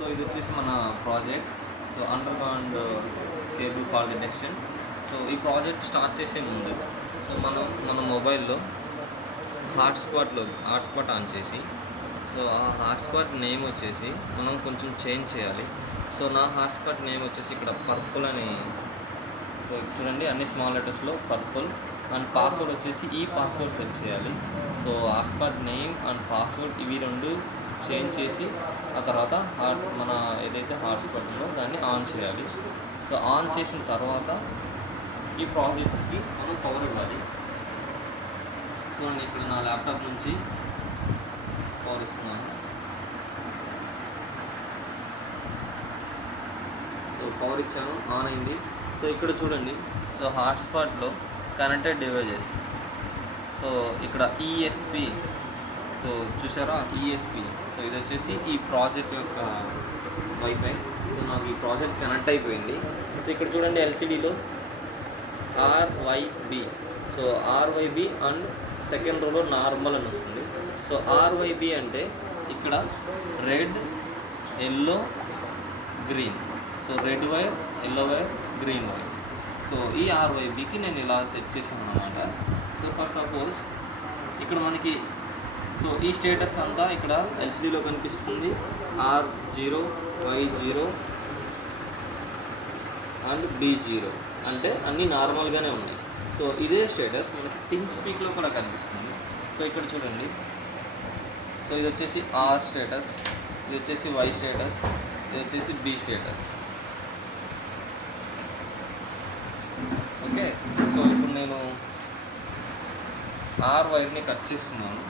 So ఇది వచ్చేసి మన project. So under ground cable fault detection. So ఈ ప్రాజెక్ట్ స్టార్ట్ చేసే ముందు సో మనం మన మొబైల్లో హాట్స్పాట్ ఆన్ చేసి, సో ఆ హాట్స్పాట్ నేమ్ వచ్చేసి మనం కొంచెం చేంజ్ చేయాలి. సో నా హాట్స్పాట్ నేమ్ వచ్చేసి ఇక్కడ పర్పుల్ అని, సో చూడండి అన్ని స్మాల్ లెటర్స్లో పర్పుల్, అండ్ పాస్వర్డ్ వచ్చేసి ఈ పాస్వర్డ్ సెట్ చేయాలి. So hotspot name and password ఇవి రెండు చేంజ్ చేసి ఆ తర్వాత మన ఏదైతే హాట్స్పాట్ ఉందో దాన్ని ఆన్ చేయాలి. సో ఆన్ చేసిన తర్వాత ఈ ప్రాజెక్ట్కి మనం పవర్ ఇవ్వాలి. సో నేను ఇక్కడ నా ల్యాప్టాప్ నుంచి పవర్ ఇస్తున్నాను. సో పవర్ ఇచ్చాను, ఆన్ అయింది. సో ఇక్కడ చూడండి, సో హాట్స్పాట్లో కనెక్టెడ్ డివైజెస్, సో ఇక్కడ ఈఎస్పి, సో చూసారా ఈఎస్పి. సో ఇది వచ్చేసి ఈ ప్రాజెక్ట్ యొక్క వైఫై. సో నాకు ఈ ప్రాజెక్ట్ కనెక్ట్ అయిపోయింది. సో ఇక్కడ చూడండి ఎల్సిడిలో RYB, so RYB and second రోలో నార్మల్ అని వస్తుంది. సో ఆర్వైబి అంటే ఇక్కడ red, yellow, green. So red wire, yellow wire, green wire. So ఈ ఆర్వైబికి నేను ఇలా సెట్ చేశాను అన్నమాట. సో ఫర్ సపోజ్ ఇక్కడ మనకి సో ఈ స్టేటస్ అంతా ఇక్కడ ఎల్సిడిలో కనిపిస్తుంది. R0, Y0 అండ్ B0 అంటే అన్నీ నార్మల్గానే ఉన్నాయి. సో ఇదే స్టేటస్ మనకి థింక్ స్పీక్లో కూడా కనిపిస్తుంది. సో ఇక్కడ చూడండి, సో ఇది వచ్చేసి R స్టేటస్, ఇది వచ్చేసి Y స్టేటస్, ఇది వచ్చేసి B స్టేటస్. ఓకే, సో ఇప్పుడు నేను R వైర్ని కట్ చేస్తున్నాను.